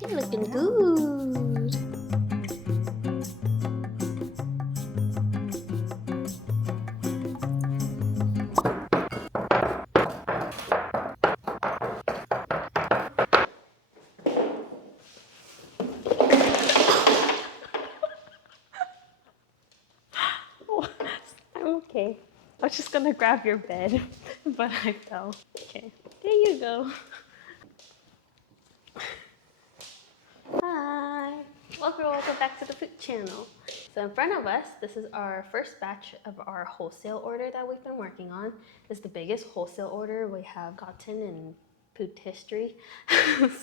You're looking good. I'm okay. I was just gonna grab your bed, but I fell. Okay, there you go. Hi, welcome back to the Poot channel. So in front of us, this is our first batch of our wholesale order that we've been working on. This is the biggest wholesale order we have gotten in Poot history.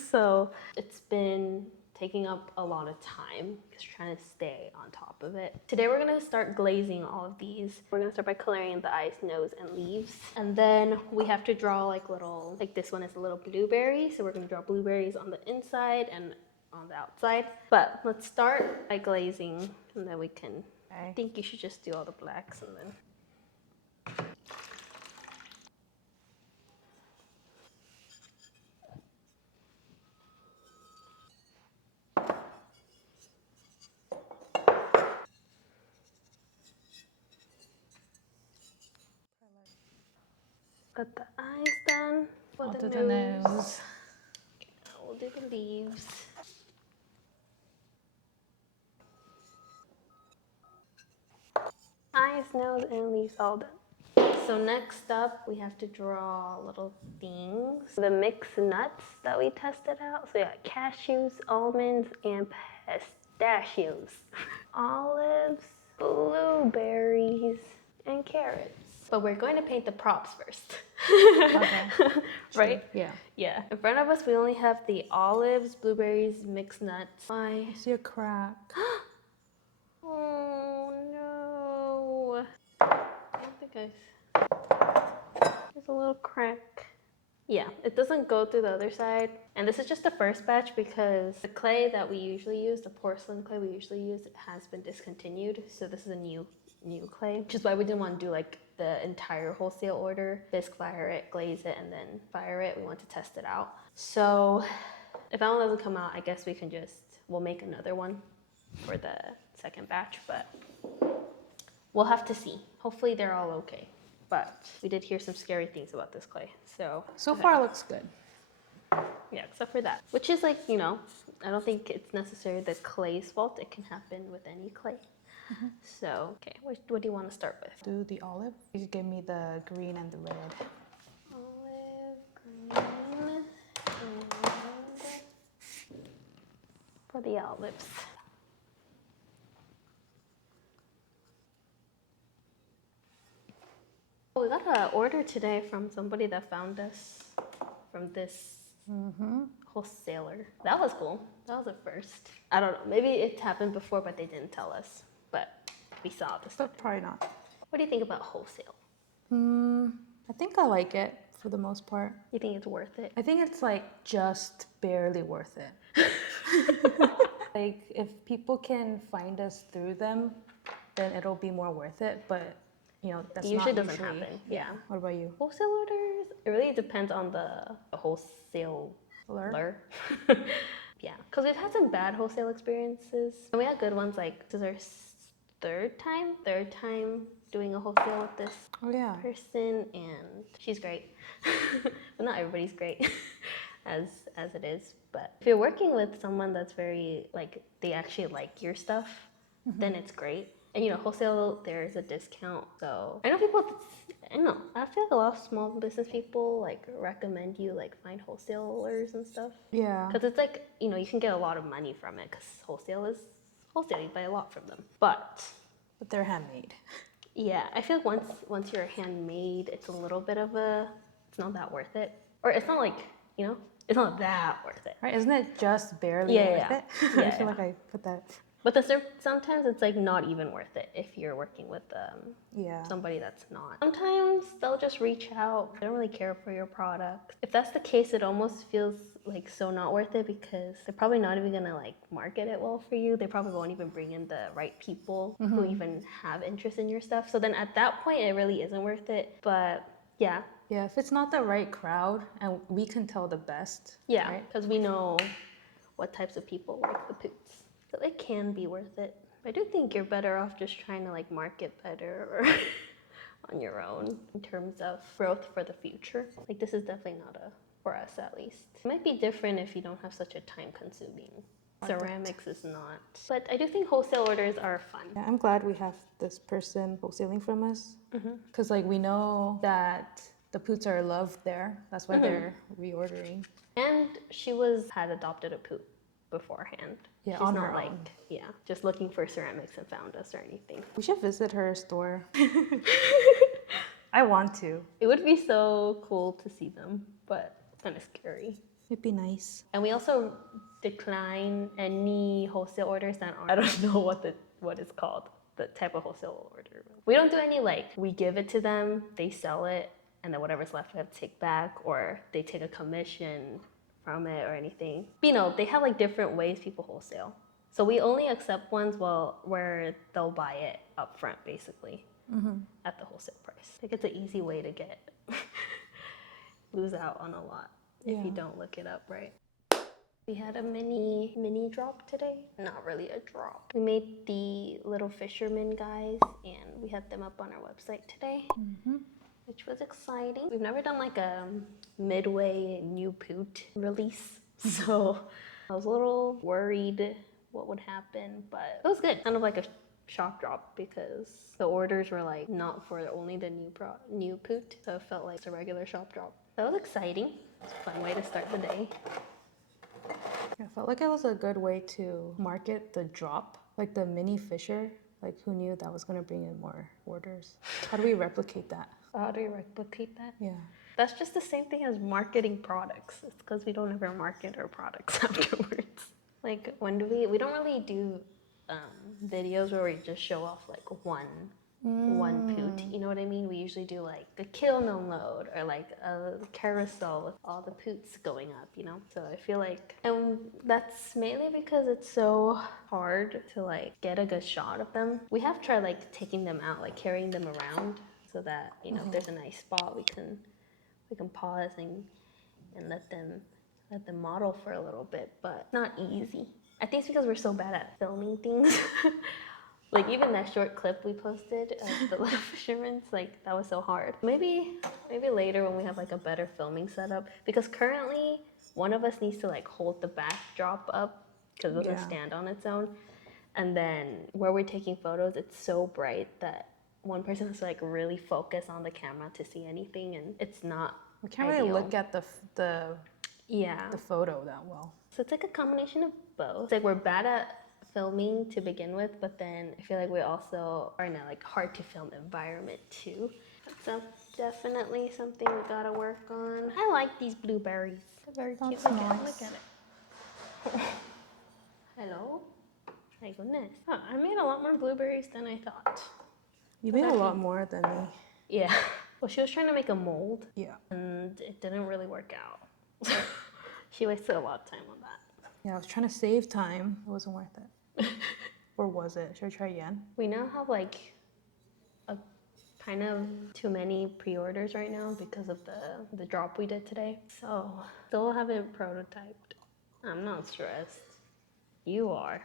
So it's been taking up a lot of time because we're trying to stay on top of it. Today we're gonna start glazing all of these. We're gonna start by coloring the eyes, nose, and leaves. And then we have to draw like little, like this one is a little blueberry. So we're gonna draw blueberries on the inside and on the outside. But let's start by glazing and then we can, I think you should just do all the blacks and then. Got the eyes done. I'll do the nose. We'll do the leaves. Eyes, nose, and leaves all done. So next up, we have to draw little things. The mixed nuts that we tested out. So we got cashews, almonds, and pistachios. Olives, blueberries, and carrots. But we're going to paint the props first. Okay. Right? Yeah. Yeah. In front of us, we only have the olives, blueberries, mixed nuts. I see a crack. Oh no. I don't think there's a little crack. Yeah, it doesn't go through the other side. And this is just the first batch because the clay that we usually use, the porcelain clay we usually use, has been discontinued. So this is a new clay, which is why we didn't want to do like the entire wholesale order. Bisque fire it, glaze it, and then fire it. We want to test it out. So if that one doesn't come out, I guess we can we'll make another one for the second batch, but we'll have to see. Hopefully they're all okay. But we did hear some scary things about this clay. So far it looks good. Yeah, except for that. Which is like, I don't think it's necessarily the clay's fault. It can happen with any clay. Mm-hmm. So, okay, what do you want to start with? Do the olive. You could give me the green and the red. Olive, green, and for the olives. We got an order today from somebody that found us from this wholesaler. That was cool. That was a first. I don't know. Maybe it happened before, but they didn't tell us. But we saw this. But probably not. What do you think about wholesale? I think I like it for the most part. You think it's worth it? I think it's like just barely worth it. Like if people can find us through them, then it'll be more worth it. But that's it usually not doesn't happen. Yeah. What about you? Wholesale orders, it really depends on the wholesaler. Yeah, because we've had some bad wholesale experiences. And we had good ones, like this is our third time doing a wholesale with this person, and she's great. But not everybody's great as it is. But if you're working with someone that's very, like, they actually like your stuff, then it's great. And wholesale, there's a discount. So I know I feel like a lot of small business people like recommend you like find wholesalers and stuff. Yeah. Because it's like, you can get a lot of money from it because wholesale, you buy a lot from them. But they're handmade. Yeah, I feel like once you're handmade, it's a little bit of it's not that worth it. Or it's not like, it's not that worth it. Right, isn't it just barely worth it? I feel like I put that. But sometimes it's like not even worth it if you're working with somebody that's not. Sometimes they'll just reach out. They don't really care for your product. If that's the case, it almost feels like so not worth it because they're probably not even gonna like market it well for you. They probably won't even bring in the right people who even have interest in your stuff. So then at that point, it really isn't worth it. But yeah. Yeah, if it's not the right crowd, and we can tell the best. Yeah, because we know what types of people like the Poots. So it can be worth it. I do think you're better off just trying to like market better or on your own in terms of growth for the future. Like this is definitely not a, for us at least. It might be different if you don't have such a time consuming. Ceramics is not. But I do think wholesale orders are fun. Yeah, I'm glad we have this person wholesaling from us. Because like we know that the Poots are loved there. That's why they're reordering. And she had adopted a Poot beforehand. Yeah, She's on not her like, own. yeah, just looking for ceramics and found us or anything. We should visit her store. I want to. It would be so cool to see them, but kind of scary. It'd be nice. And we also decline any wholesale orders that aren't, I don't know what it's called, the type of wholesale order. We don't do any like, we give it to them, they sell it, and then whatever's left we have to take back, or they take a commission from it or anything. But, you know, they have like different ways people wholesale. So we only accept ones where they'll buy it up front basically at the wholesale price. I think it's an easy way to get lose out on a lot if you don't look it up right. We had a mini drop today. Not really a drop. We made the little fisherman guys and we had them up on our website today, which was exciting. We've never done like a midway new Poot release, so I was a little worried what would happen, but it was good. Kind of like a shock drop because the orders were like not for only the new Poot, so it felt like it's a regular shop drop. That was exciting. It's a fun way to start the day. I felt like it was a good way to market the drop, like the mini fisher. Like who knew that was gonna bring in more orders? How do we replicate that? How do you replicate that? Yeah. That's just the same thing as marketing products. It's because we don't ever market our products afterwards. Like when do we don't really do videos where we just show off like one Poot, you know what I mean? We usually do like a Kiln Unload or like a carousel with all the Poots going up, you know? So I feel like, and that's mainly because it's so hard to like get a good shot of them. We have tried like taking them out, like carrying them around so that, you know, if there's a nice spot, we can pause and let them model for a little bit, but not easy. I think it's because we're so bad at filming things. Like even that short clip we posted of the little fishermen, like that was so hard. Maybe later when we have like a better filming setup, because currently one of us needs to like hold the backdrop up because it doesn't stand on its own. And then where we're taking photos, it's so bright that one person has to like really focus on the camera to see anything, and it's not We can't really look at the photo that well. So it's like a combination of both. It's like we're bad at filming to begin with, but then I feel like we also are in a like hard to film environment too. So definitely something we gotta work on. I like these blueberries. They're very cute. Look at it. Hello? My goodness. Oh, I made a lot more blueberries than I thought. You made a lot more than me. Yeah. Well, she was trying to make a mold. Yeah. And it didn't really work out. She wasted a lot of time on that. Yeah, I was trying to save time. It wasn't worth it. Or was it? Should I try again? We now have like a kind of too many pre-orders right now because of the drop we did today. So still haven't prototyped. I'm not stressed. You are.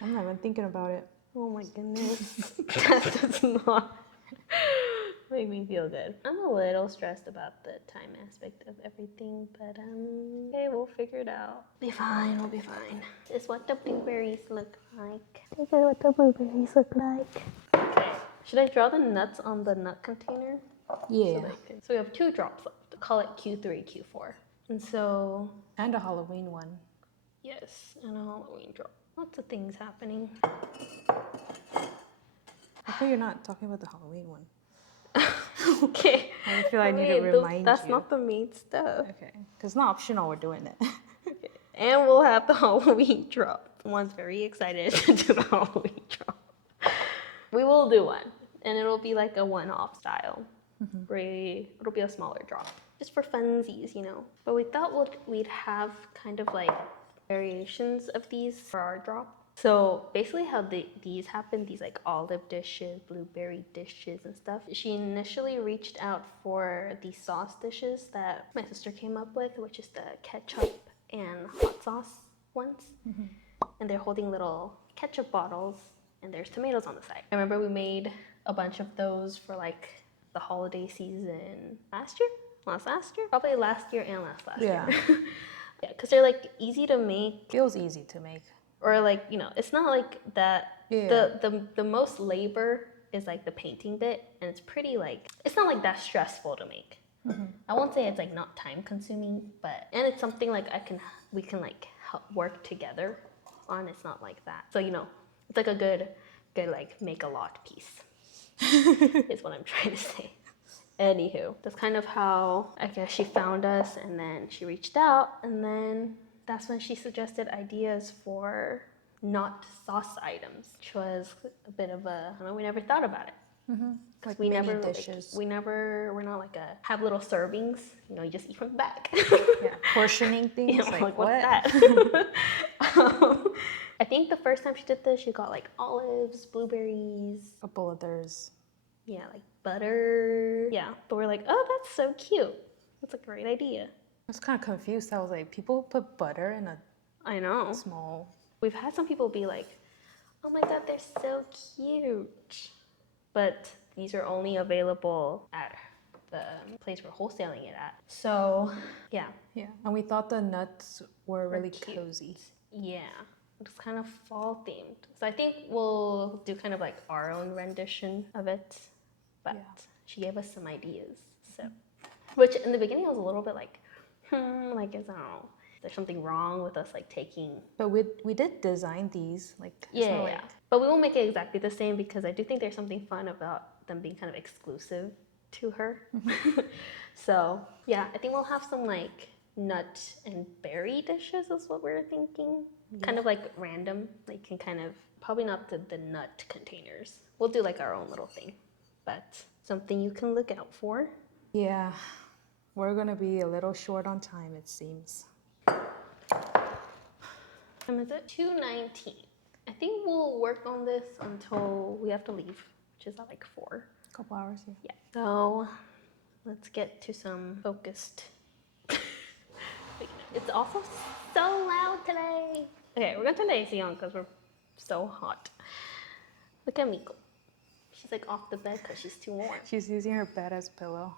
I'm not even thinking about it. Oh my goodness. That does not make me feel good. I'm a little stressed about the time aspect of everything, but okay, we'll figure it out. Be fine, we'll be fine. This is what the blueberries look like. This is what the blueberries look like. Okay. Should I draw the nuts on the nut container? Yeah. So we have 2 drops left. Call it Q3, Q4. And so... And a Halloween one. Yes, and a Halloween drop. Lots of things happening. I thought you're not talking about the Halloween one. Okay. I feel I need to remind you. That's not the main stuff. Okay. Because it's not optional, we're doing it. Okay. And we'll have the Halloween drop. Someone's very excited to do the Halloween drop. We will do one. And it'll be like a one-off style. It'll be a smaller drop. Just for funsies, you know. But we thought we'd have kind of like variations of these for our drop. So basically how these happen, these like olive dishes, blueberry dishes and stuff. She initially reached out for the sauce dishes that my sister came up with, which is the ketchup and hot sauce ones. And they're holding little ketchup bottles, and there's tomatoes on the side. I remember we made a bunch of those for like the holiday season last year? Last year? Probably last year and last year. Yeah, because they're like easy to make. Feels easy to make. Or like, you know, it's not like that. Yeah. The most labor is like the painting bit, and it's pretty like, it's not like that stressful to make. I won't say it's like not time consuming, but, and it's something like we can like help work together on. It's not like that. So, you know, it's like a good like make a lot piece is what I'm trying to say. Anywho, that's kind of how I guess she found us, and then she reached out, and then that's when she suggested ideas for not sauce items, which was a bit of a, I don't know, we never thought about it. Like we mini never dishes. we're not like have little servings, you know, you just eat from the back. Yeah, portioning things. You know, like what's what? that? I think the first time she did this, she got like olives, blueberries, A couple others. yeah, like butter. Yeah, but we're like, oh, that's so cute. That's a great idea. I was kind of confused. I was like, people put butter in a I know. small. We've had some people be like, oh my god, they're so cute. But these are only available at the place we're wholesaling it at. So, yeah. Yeah, and we thought the nuts were really cute. cozy. Yeah, it's kind of fall themed. So I think we'll do kind of like our own rendition of it. But she gave us some ideas. So, which in the beginning I was a little bit like, like, I don't know, there's something wrong with us like taking. But we did design these. Like, Yeah, like... But we won't make it exactly the same because I do think there's something fun about them being kind of exclusive to her. So yeah, I think we'll have some like nut and berry dishes is what we're thinking. Kind of like random, like can kind of, probably not the nut containers. We'll do like our own little thing, but something you can look out for. Yeah, we're gonna be a little short on time, it seems. Is it 2:19? I think we'll work on this until we have to leave, which is at like 4. A couple hours, yeah. Yeah. So let's get to some focused. It's also so loud today. Okay, we're gonna turn the AC on because we're so hot. Look at Miko. She's like off the bed because she's too warm. She's using her bed as a pillow.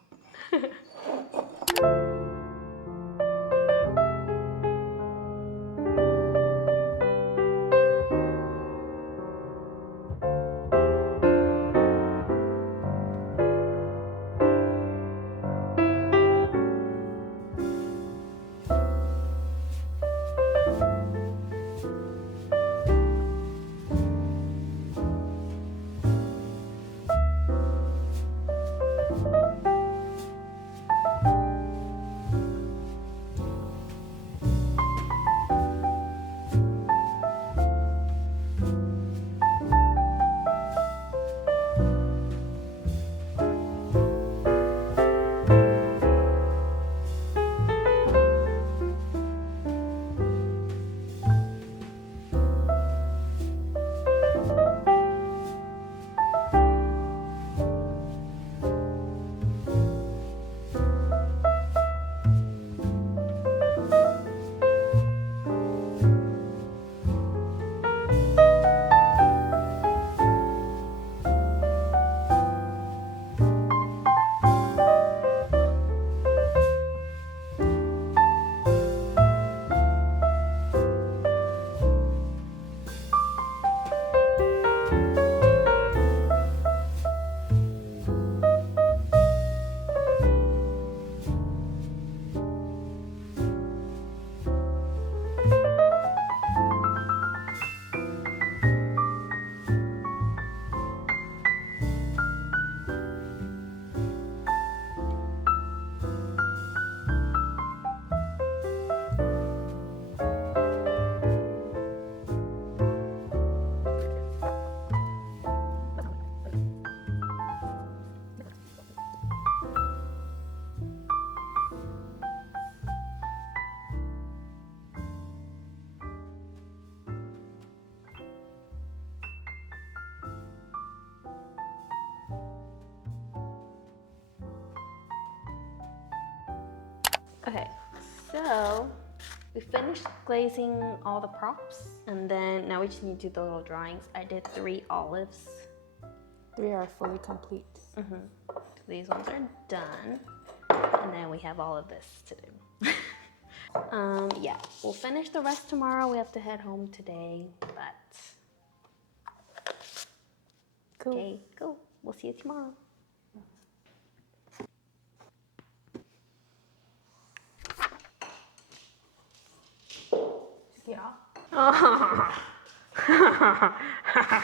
Okay, so We finished glazing all the props, and then now we just need to do the little drawings. I did 3 olives. 3 are fully complete. These ones are done, and then we have all of this to do. Yeah, we'll finish the rest tomorrow. We have to head home today, but Cool. okay, cool. We'll see you tomorrow. Yeah. Oh.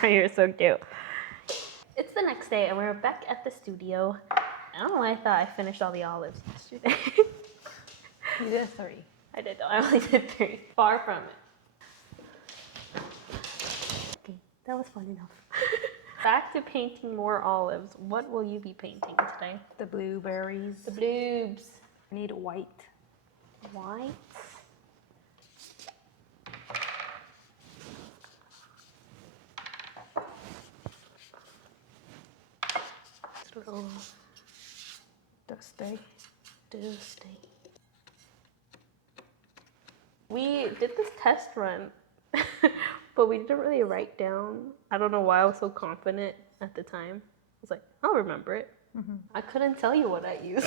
You're so cute. It's the next day, and we're back at the studio. I don't know why I thought I finished all the olives yesterday. You did 3. I did. I only did 3. Far from it. Okay, that was fun enough. Back to painting more olives. What will you be painting today? The blueberries. The bloobs. I need white. White. It's a little Dusty. dusty. We did this test run, but we didn't really write down. I don't know why I was so confident at the time. I was like, I'll remember it. I couldn't tell you what I used.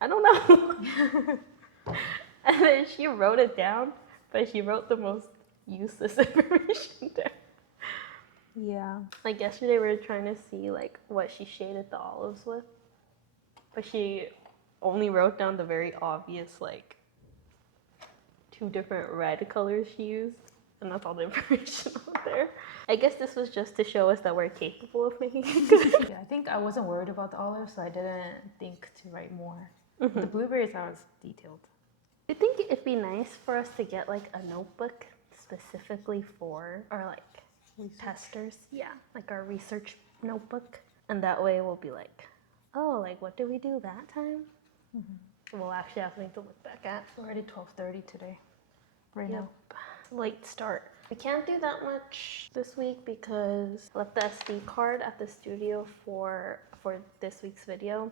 I don't know. And then she wrote it down, but she wrote the most useless information down. Yeah. Like yesterday we were trying to see like what she shaded the olives with, but she only wrote down the very obvious like 2 different red colors she used, and that's all the information out there. I guess this was just to show us that we're capable of making it good. Yeah, I think I wasn't worried about the olives, so I didn't think to write more. The blueberries, I was detailed. I think it'd be nice for us to get like a notebook specifically for our like testers. Yeah, like our research notebook. And that way we'll be like, oh, like what did we do that time? We'll actually have something to look back at. It's already 12:30 today. Right Yep. now. Late start. We can't do that much this week because I left the SD card at the studio for this week's video.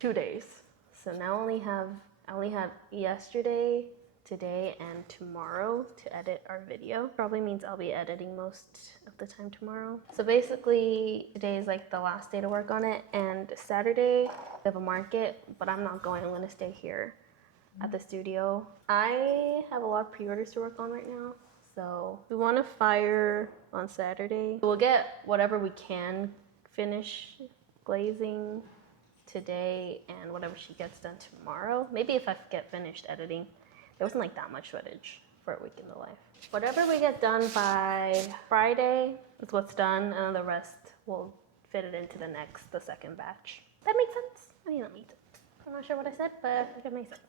2 days. So now I only have yesterday, today, and tomorrow to edit our video. Probably means I'll be editing most of the time tomorrow. So basically today is like the last day to work on it, and Saturday we have a market, but I'm not going. I'm gonna stay here at the studio. I have a lot of pre-orders to work on right now, so we want to fire on Saturday. We'll get whatever we can finish glazing today and whatever she gets done tomorrow. Maybe if I get finished editing. There wasn't like that much footage for a week in the life. Whatever we get done by Friday is what's done, and then the rest we'll fit it into the second batch. That makes sense? I mean, that makes sense. I'm not sure what I said, but it makes sense.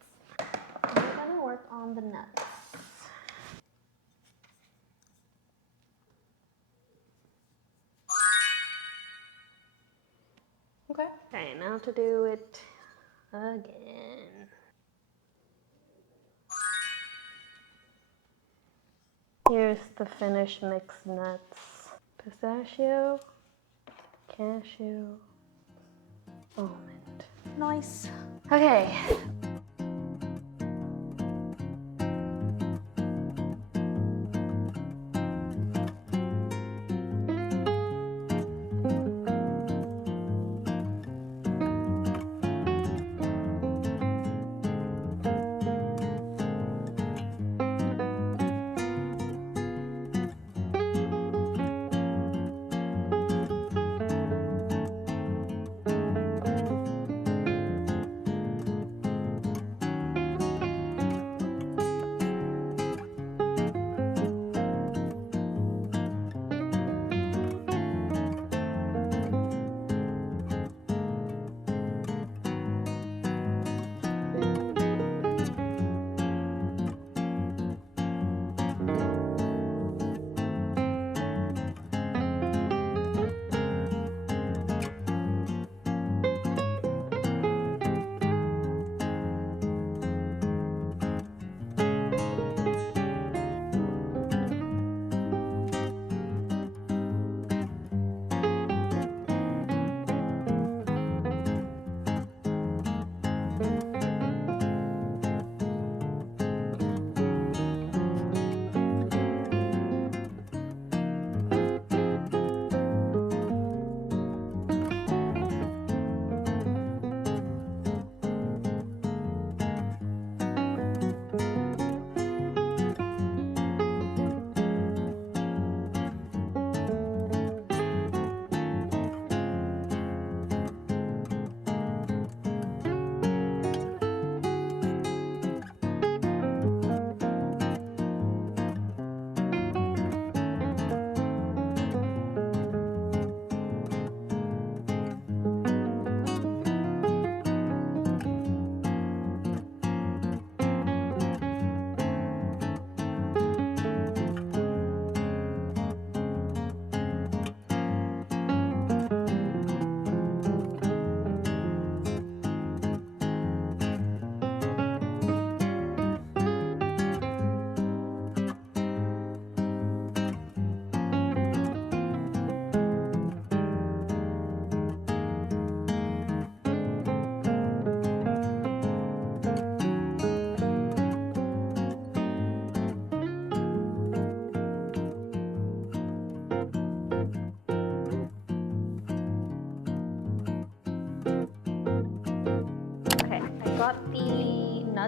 We're gonna work on the nuts. Okay. Okay, now to do it again. Here's the finished mixed nuts. Pistachio, cashew, almond. Nice. Okay.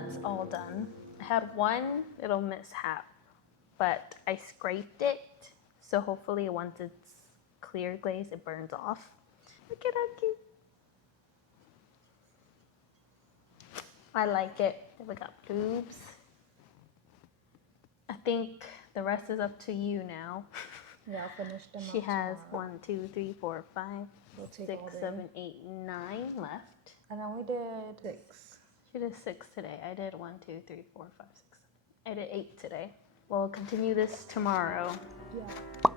that's all done. I had one little mishap, but I scraped it, so hopefully once it's clear glaze, it burns off. Look at how cute. I like it. We got boobs. I think the rest is up to you now. Yeah, I'll finish them. She up has tomorrow. 1, 2, 3, 4, 5, We'll take 6, all day. 7, 8, 9 left. And then we did 6. She did 6 today. I did 1, 2, 3, 4, 5, 6, 7. I did 8 today. We'll continue this tomorrow. Yeah.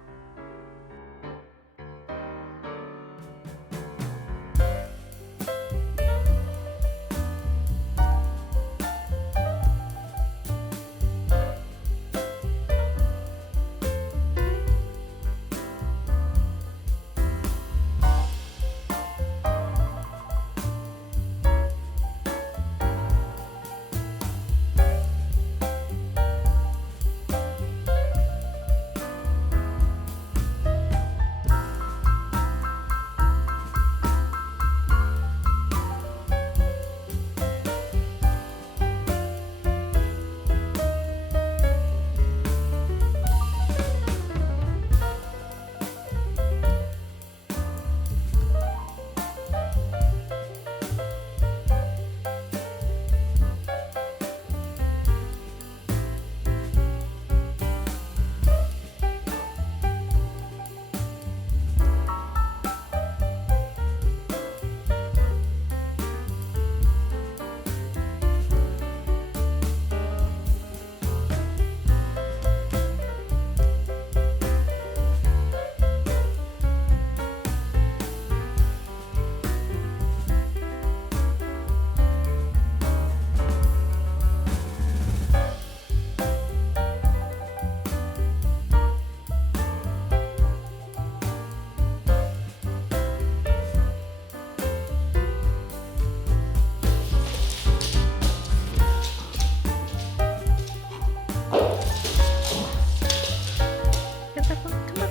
Get that one. Come on.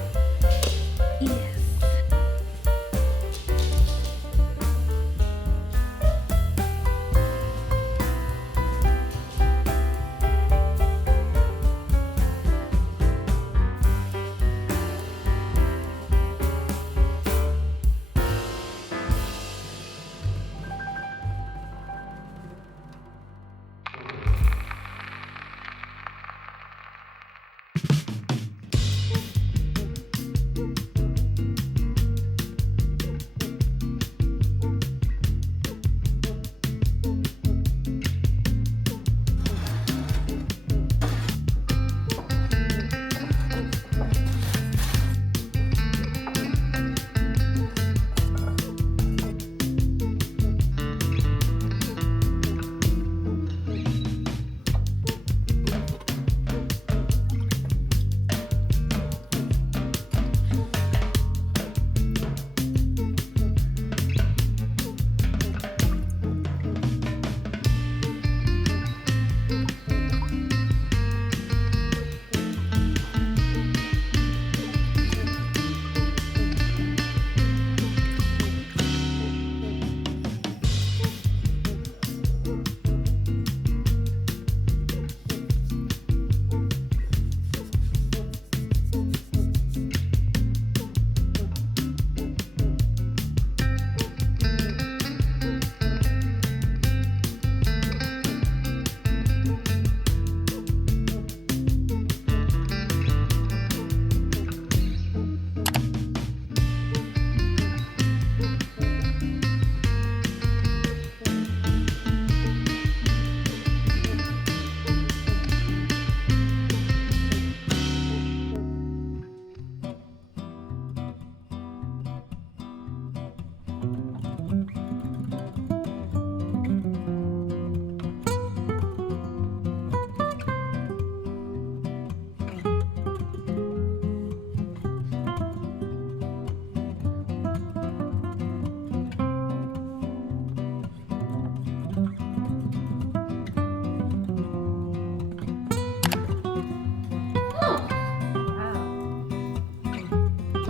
Yes.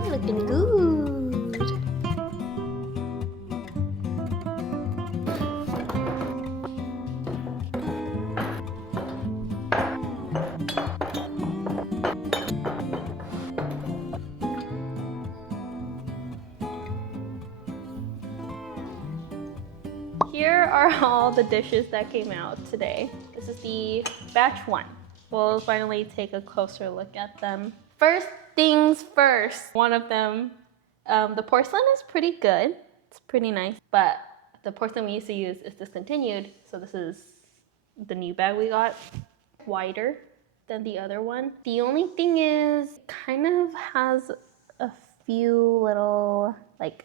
Looking good. are all the dishes that came out today. This is the batch 1. We'll finally take a closer look at them. First things first, one of them, the porcelain is pretty good. It's pretty nice, but the porcelain we used to use is discontinued, so this is the new bag we got, wider than the other one. The only thing is, it kind of has a few little like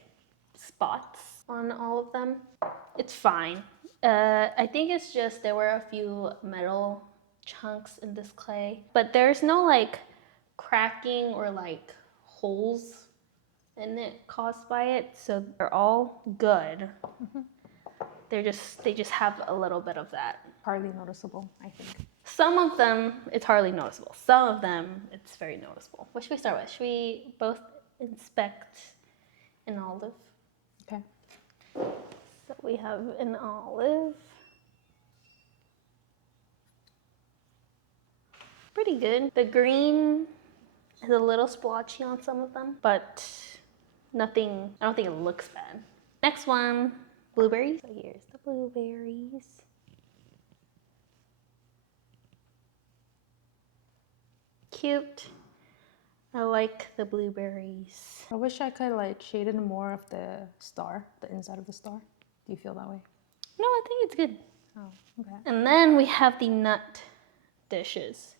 spots on all of them. It's fine. I think it's just there were a few metal chunks in this clay, but there's no like cracking or like holes in it caused by it, so they're all good. They just have a little bit of that. Hardly noticeable, I think. Some of them it's hardly noticeable. Some of them it's very noticeable. What should we start with? Should we both inspect an olive? Okay. So we have an olive. Pretty good. The green is a little splotchy on some of them, but nothing, I don't think it looks bad. Next one, blueberries. So here's the blueberries. Cute. I like the blueberries. I wish I could like shade in more of the star, the inside of the star. Do you feel that way? No, I think it's good. Oh, okay. And then we have the nut dishes,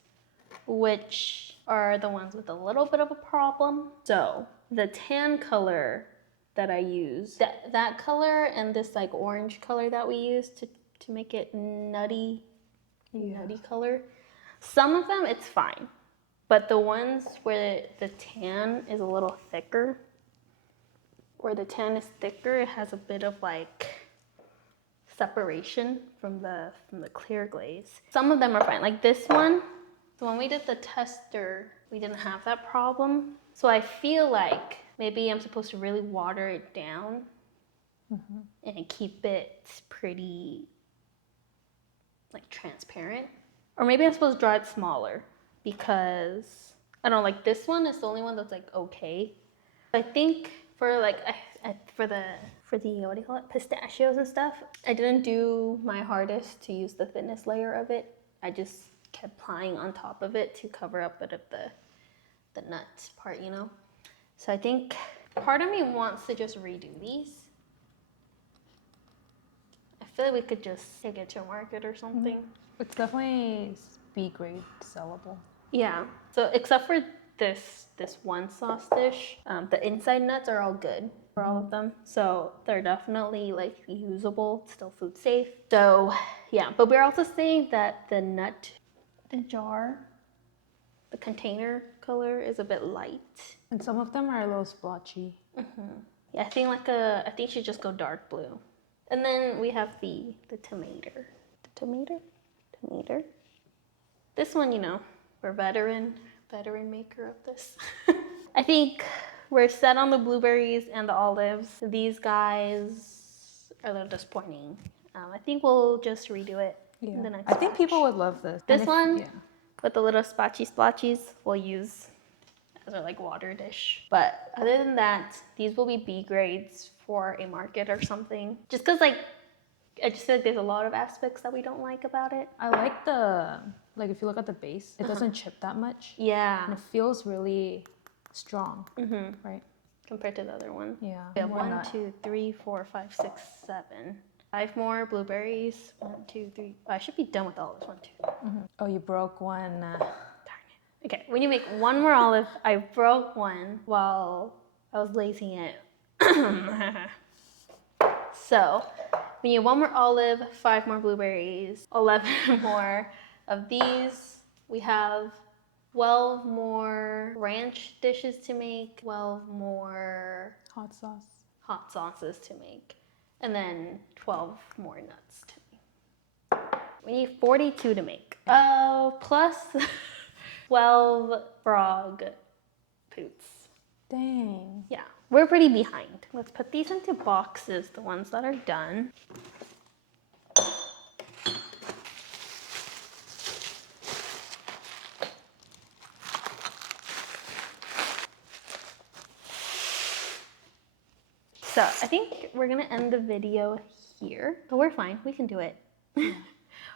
which are the ones with a little bit of a problem. So the tan color that I use, that color and this like orange color that we use to make it nutty color, some of them it's fine. But the ones where the tan is a little thicker, it has a bit of like separation from the clear glaze. Some of them are fine. Like this one, so when we did the tester, we didn't have that problem. So I feel like maybe I'm supposed to really water it down and keep it pretty like transparent. Or maybe I'm supposed to draw it smaller because I don't know, like this one is the only one that's like okay. I think for like for the what do you call it, pistachios and stuff, I didn't do my hardest to use the thinnest layer of it. I just kept applying on top of it to cover up a bit of the nut part, you know. So I think part of me wants to just redo these. I feel like we could just take it to a market or something. It's definitely B grade sellable. Yeah. So except for this one sauce dish, the inside nuts are all good for all of them. So they're definitely like usable, still food safe. So yeah, but we're also saying that the jar, the container color is a bit light. And some of them are a little splotchy. Yeah, I think I think you should just go dark blue. And then we have the tomato. Tomato. This one, you know, we're veteran maker of this. I think we're set on the blueberries and the olives. These guys are a little disappointing. I think we'll just redo it in the next I think batch. people would love this. This one with the little splotchies we'll use as our like water dish. But other than that, these will be B grades for a market or something. Just because like I just feel like there's a lot of aspects that we don't like about it. I like like if you look at the base, it doesn't chip that much. Yeah. And it feels really strong, right? Compared to the other one. Yeah. We have 1, 2, 3, 4, 5, 6, 7. 5 more blueberries. 1, 2, 3. Oh, I should be done with all this. 1, 2. Oh, you broke one. Darn it. Okay, when you make one more olive, I broke one while I was glazing it. So, we need 1 more olive, 5 more blueberries, 11 more of these. We have 12 more ranch dishes to make, 12 more Hot sauces to make, and then 12 more nuts to make. We need 42 to make. Plus 12 frog poots. Dang. Yeah, we're pretty behind. Let's put these into boxes, the ones that are done. So I think we're gonna end the video here. But we're fine. We can do it.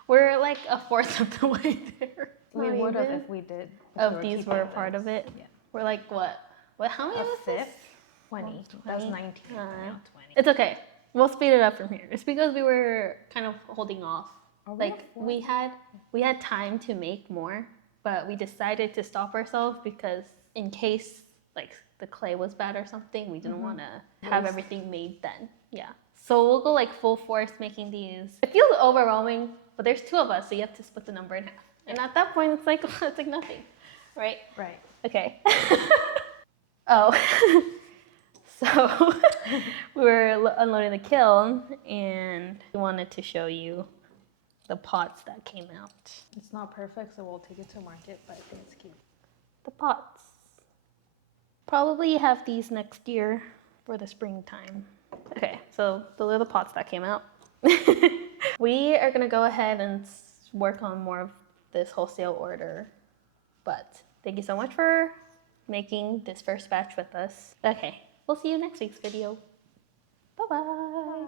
We're like a fourth of the way there. We Not would have even. if we did. If these were a part of it. Yeah. We're like what? How many A was this? fifth? 20. That's 19. Now 20. It's okay. We'll speed it up from here. It's because we were kind of holding off. Like we had time to make more, but we decided to stop ourselves because in case like the clay was bad or something, we didn't want to have everything made then. Yeah. So we'll go like full force making these. It feels overwhelming, but there's 2 of us, so you have to split the number in half. And at that point, it's like nothing, right? Right. Okay. Oh. So we were unloading the kiln, and we wanted to show you the pots that came out. It's not perfect, so we'll take it to market, but I think it's cute. The pots. Probably have these next year for the springtime. Okay, so those are the pots that came out. We are gonna go ahead and work on more of this wholesale order, but thank you so much for making this first batch with us. Okay, we'll see you next week's video. Bye-bye. Bye.